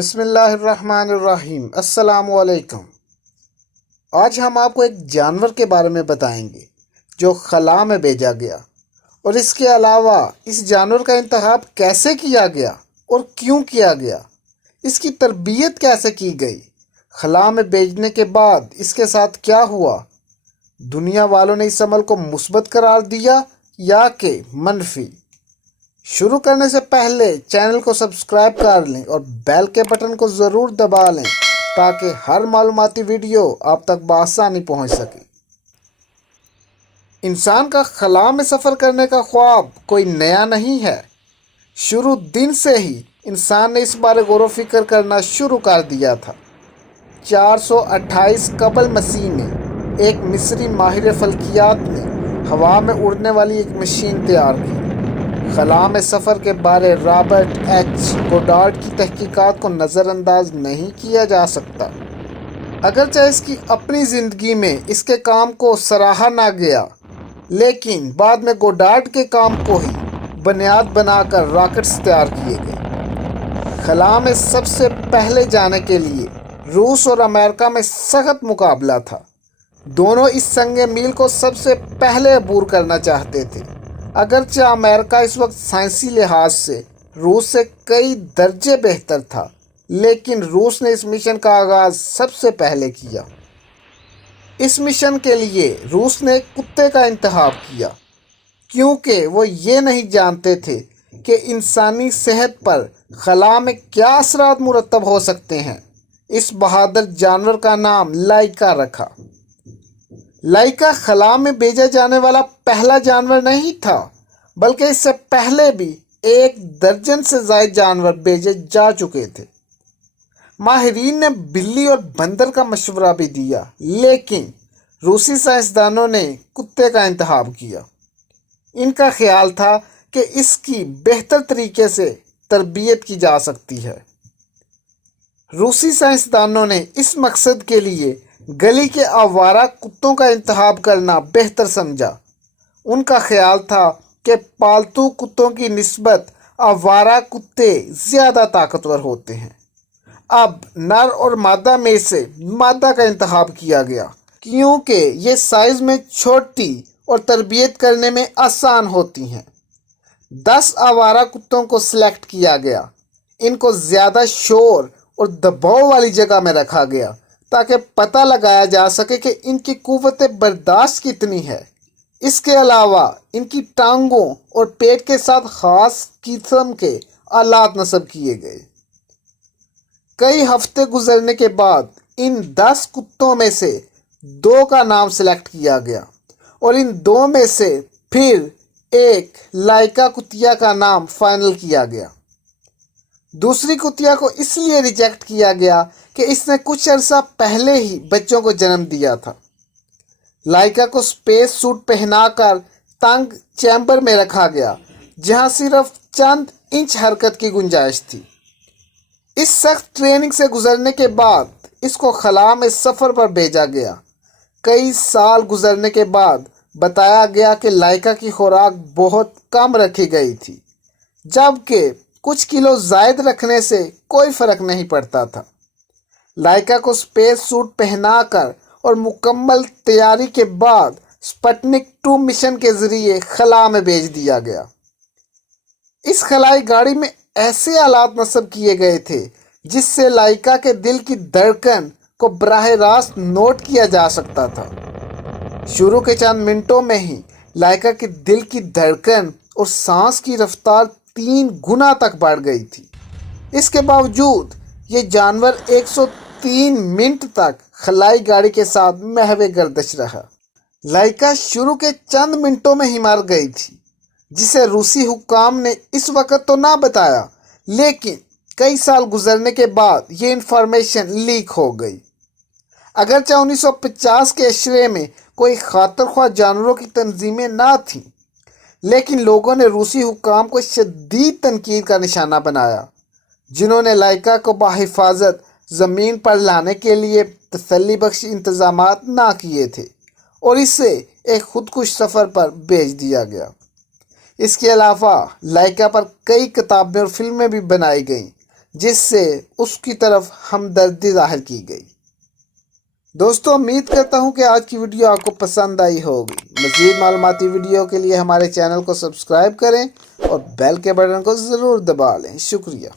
بسم اللہ الرحمن الرحیم۔ السلام علیکم۔ آج ہم آپ کو ایک جانور کے بارے میں بتائیں گے جو خلا میں بھیجا گیا، اور اس کے علاوہ اس جانور کا انتخاب کیسے کیا گیا اور کیوں کیا گیا، اس کی تربیت کیسے کی گئی، خلا میں بھیجنے کے بعد اس کے ساتھ کیا ہوا، دنیا والوں نے اس عمل کو مثبت قرار دیا یا کہ منفی۔ شروع کرنے سے پہلے چینل کو سبسکرائب کر لیں اور بیل کے بٹن کو ضرور دبا لیں تاکہ ہر معلوماتی ویڈیو آپ تک بآسانی پہنچ سکے۔ انسان کا خلا میں سفر کرنے کا خواب کوئی نیا نہیں ہے۔ شروع دن سے ہی انسان نے اس بارے غور و فکر کرنا شروع کر دیا تھا۔ 428 قبل مسیح میں ایک مصری ماہر فلکیات نے ہوا میں اڑنے والی ایک مشین تیار کی۔ خلا میں سفر کے بارے رابرٹ ایچ گوڈارڈ کی تحقیقات کو نظر انداز نہیں کیا جا سکتا۔ اگرچہ اس کی اپنی زندگی میں اس کے کام کو سراہا نہ گیا، لیکن بعد میں گوڈارڈ کے کام کو ہی بنیاد بنا کر راکٹس تیار کیے گئے۔ خلا میں سب سے پہلے جانے کے لیے روس اور امریکہ میں سخت مقابلہ تھا۔ دونوں اس سنگ میل کو سب سے پہلے عبور کرنا چاہتے تھے۔ اگرچہ امریکہ اس وقت سائنسی لحاظ سے روس سے کئی درجے بہتر تھا، لیکن روس نے اس مشن کا آغاز سب سے پہلے کیا۔ اس مشن کے لیے روس نے ایک کتے کا انتخاب کیا، کیونکہ وہ یہ نہیں جانتے تھے کہ انسانی صحت پر خلا میں کیا اثرات مرتب ہو سکتے ہیں۔ اس بہادر جانور کا نام لائکا رکھا۔ لائکا خلا میں بھیجا جانے والا پہلا جانور نہیں تھا، بلکہ اس سے پہلے بھی 1 درجن سے زائد جانور بھیجے جا چکے تھے۔ ماہرین نے بلی اور بندر کا مشورہ بھی دیا، لیکن روسی سائنسدانوں نے کتے کا انتخاب کیا۔ ان کا خیال تھا کہ اس کی بہتر طریقے سے تربیت کی جا سکتی ہے۔ روسی سائنسدانوں نے اس مقصد کے لیے گلی کے آوارہ کتوں کا انتخاب کرنا بہتر سمجھا۔ ان کا خیال تھا کہ پالتو کتوں کی نسبت آوارہ کتے زیادہ طاقتور ہوتے ہیں۔ اب نر اور مادہ میں سے مادہ کا انتخاب کیا گیا، کیونکہ یہ سائز میں چھوٹی اور تربیت کرنے میں آسان ہوتی ہیں۔ 10 آوارہ کتوں کو سلیکٹ کیا گیا۔ ان کو زیادہ شور اور دباؤ والی جگہ میں رکھا گیا تاکہ پتہ لگایا جا سکے کہ ان کی قوت برداشت کتنی ہے۔ اس کے علاوہ ان کی ٹانگوں اور پیٹ کے ساتھ خاص قسم کے آلات نصب کیے گئے۔ کئی ہفتے گزرنے کے بعد ان 10 کتوں میں سے 2 کا نام سلیکٹ کیا گیا، اور ان 2 میں سے پھر ایک لائکا کتیا کا نام فائنل کیا گیا۔ دوسری کتیا کو اس لیے ریجیکٹ کیا گیا کہ اس نے کچھ عرصہ پہلے ہی بچوں کو جنم دیا تھا۔ لائکا کو سپیس سوٹ پہنا کر تنگ چیمبر میں رکھا گیا، جہاں صرف چند انچ حرکت کی گنجائش تھی۔ اس سخت ٹریننگ سے گزرنے کے بعد اس کو خلا میں سفر پر بھیجا گیا۔ کئی سال گزرنے کے بعد بتایا گیا کہ لائکا کی خوراک بہت کم رکھی گئی تھی، جبکہ کچھ کلو زائد رکھنے سے کوئی فرق نہیں پڑتا تھا۔ لائکا کو سپیس سوٹ پہنا کر اور مکمل تیاری کے بعد سپٹنک 2 مشن کے ذریعے خلا میں بھیج دیا گیا۔ اس خلائی گاڑی میں ایسے آلات نصب کیے گئے تھے جس سے لائکا کے دل کی دھڑکن کو براہ راست نوٹ کیا جا سکتا تھا۔ شروع کے چند منٹوں میں ہی لائکا کے دل کی دھڑکن اور سانس کی رفتار 3 گنا تک بڑھ گئی تھی۔ اس کے باوجود یہ جانور 103 منٹ تک خلائی گاڑی کے ساتھ محو گردش رہا۔ لائکا شروع کے چند منٹوں میں ہی مر گئی تھی، جسے روسی حکام نے اس وقت تو نہ بتایا، لیکن کئی سال گزرنے کے بعد یہ انفارمیشن لیک ہو گئی۔ اگرچہ 1950 کے عشرے میں کوئی خاطر خواہ جانوروں کی تنظیمیں نہ تھیں، لیکن لوگوں نے روسی حکام کو شدید تنقید کا نشانہ بنایا، جنہوں نے لائکا کو بحفاظت زمین پر لانے کے لیے تسلی بخش انتظامات نہ کیے تھے، اور اسے ایک خودکش سفر پر بھیج دیا گیا۔ اس کے علاوہ لائکا پر کئی کتابیں اور فلمیں بھی بنائی گئیں، جس سے اس کی طرف ہمدردی ظاہر کی گئی۔ دوستو، امید کرتا ہوں کہ آج کی ویڈیو آپ کو پسند آئی ہوگی۔ مزید معلوماتی ویڈیو کے لیے ہمارے چینل کو سبسکرائب کریں اور بیل کے بٹن کو ضرور دبا لیں۔ شکریہ۔